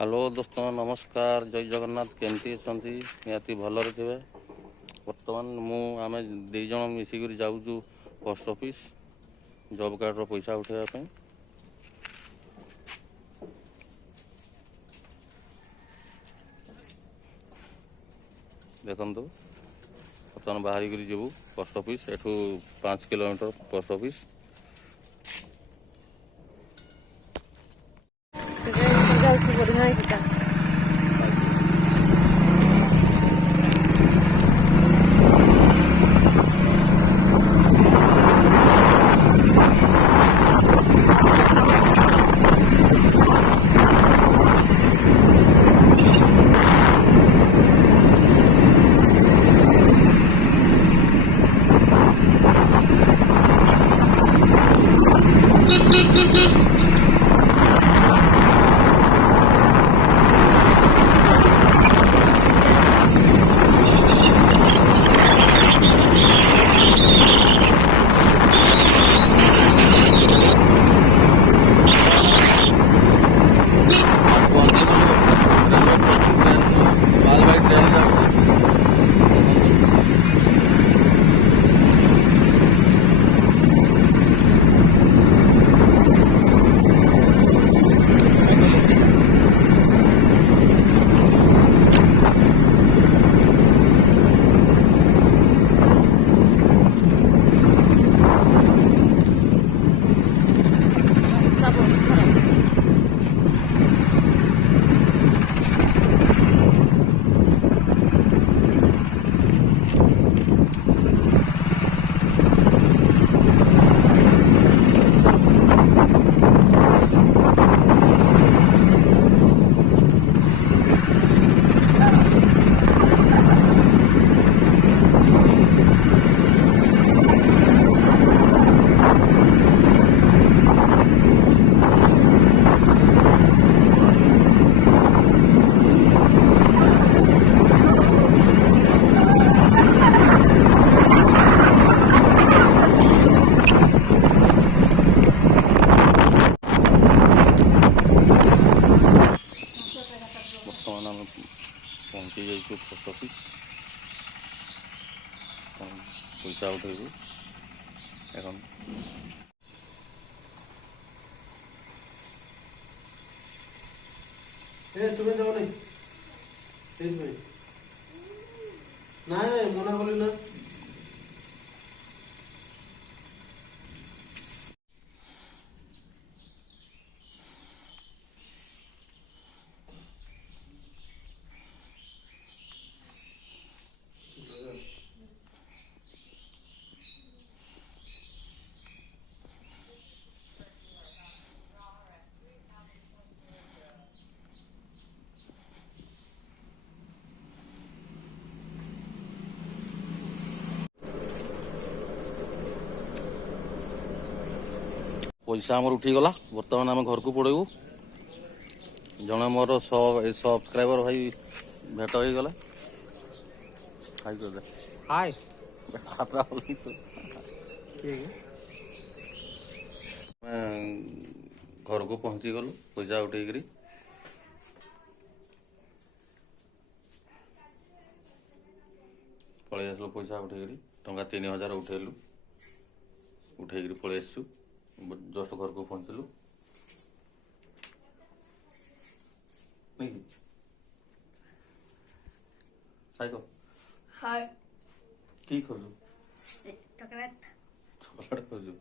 Hello दोस्तों नमस्कार जय जगन्नाथ केमती अच्छी निहाती भलरे थे। बर्तमान आम दीज मिसिक जाऊँ पोस्ट ऑफिस जॉब कार्ड पैसा उठाइबा देखु बर्तमान बाहरी जीवु पोस्ट ऑफिस एठू 5 किलोमीटर पोस्ट ऑफिस। बर्तमान आम पहुँची जाइए पोस्ट ऑफिस पैसा उठेबू एवं तुम्हें जाओ नहीं मना कल ना पैसा आमर उठीगला। बर्तमान आम घर को पड़ेबू। जड़े मोर सब्सक्राइबर भाई भेट हो गला। हाय कर दे हाय घर को पहुँची गलु पैसा उठेकरी पलि आसलु। पैसा उठेकरी टंका 3000 उठेलु। उठेकरी पलि आसु जस्ट घर को पहुँचलु। हाय की खोजु चॉकलेट चॉकलेट खोजु